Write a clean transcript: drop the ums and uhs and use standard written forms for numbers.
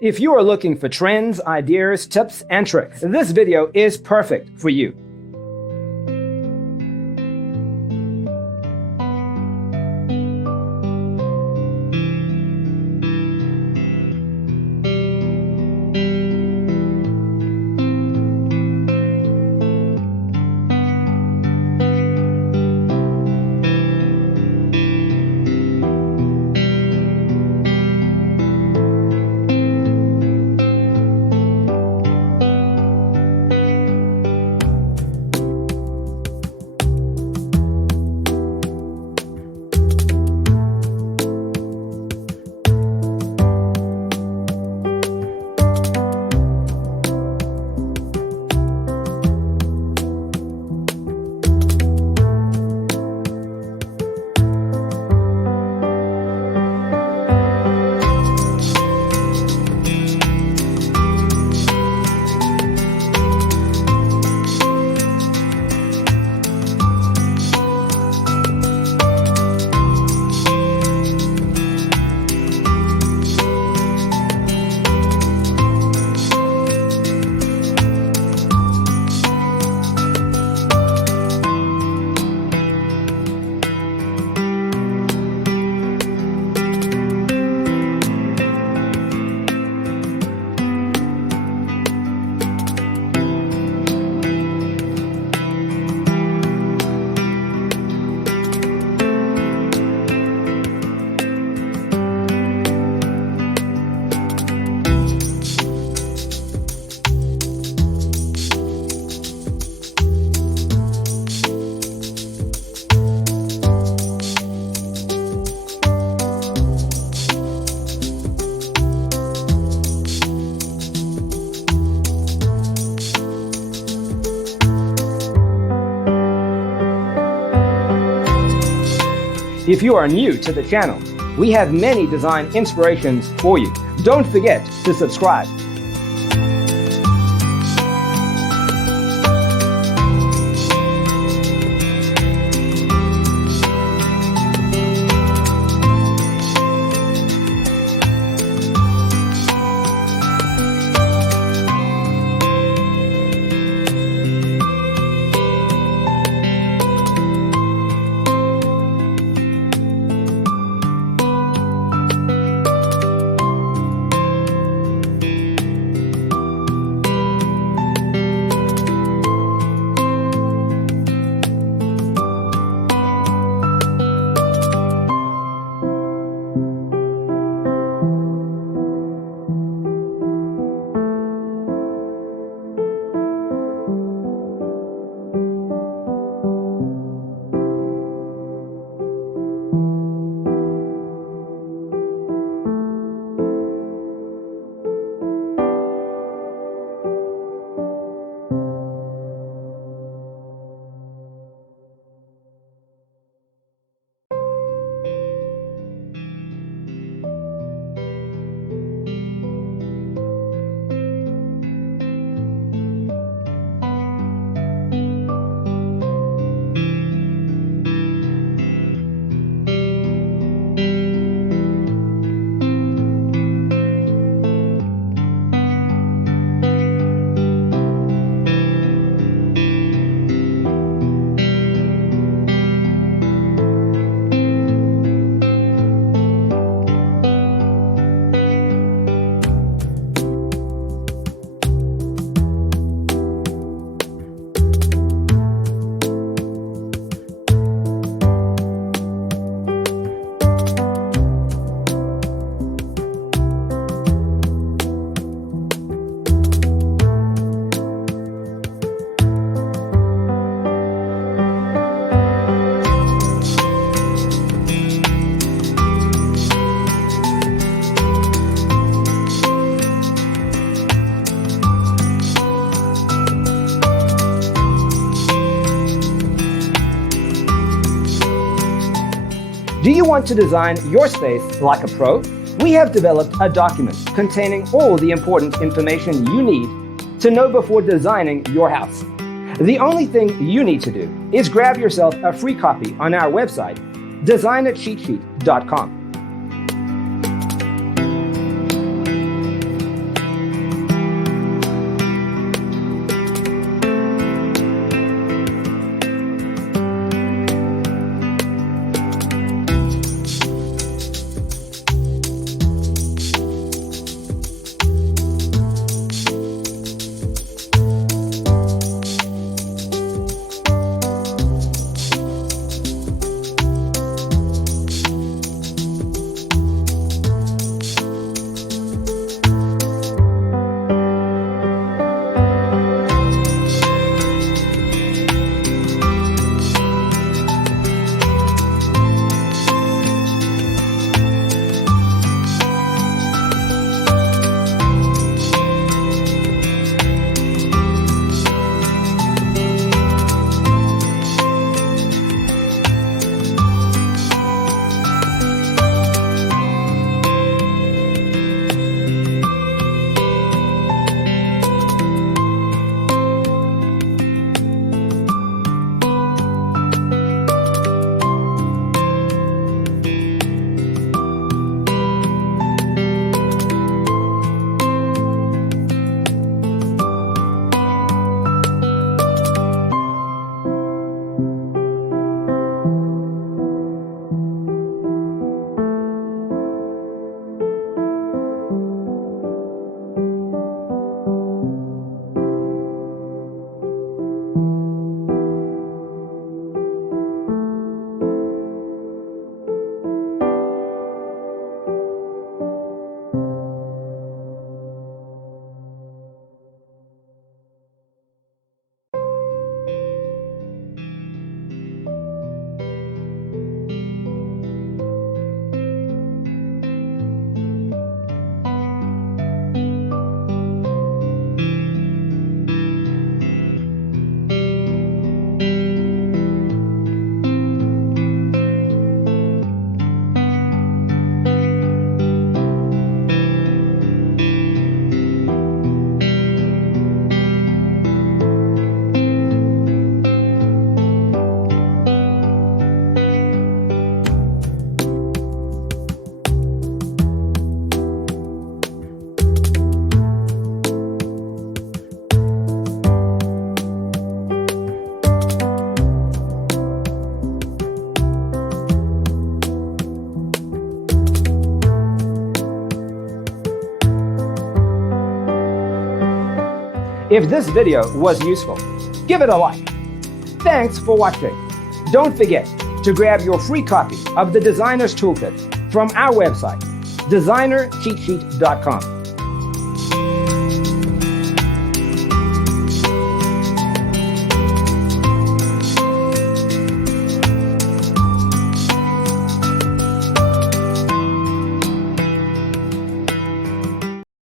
If you are looking for trends, ideas, tips, and tricks, this video is perfect for you. If you are new to the channel, we have many design inspirations for you. Don't forget to subscribe. Do you want to design your space like a pro? We have developed a document containing all the important information you need to know before designing your house. The only thing you need to do is grab yourself a free copy on our website, designitcheatsheet.com. If this video was useful, give it a like. Thanks for watching. Don't forget to grab your free copy of the Designer's Toolkit from our website, designercheatsheet.com.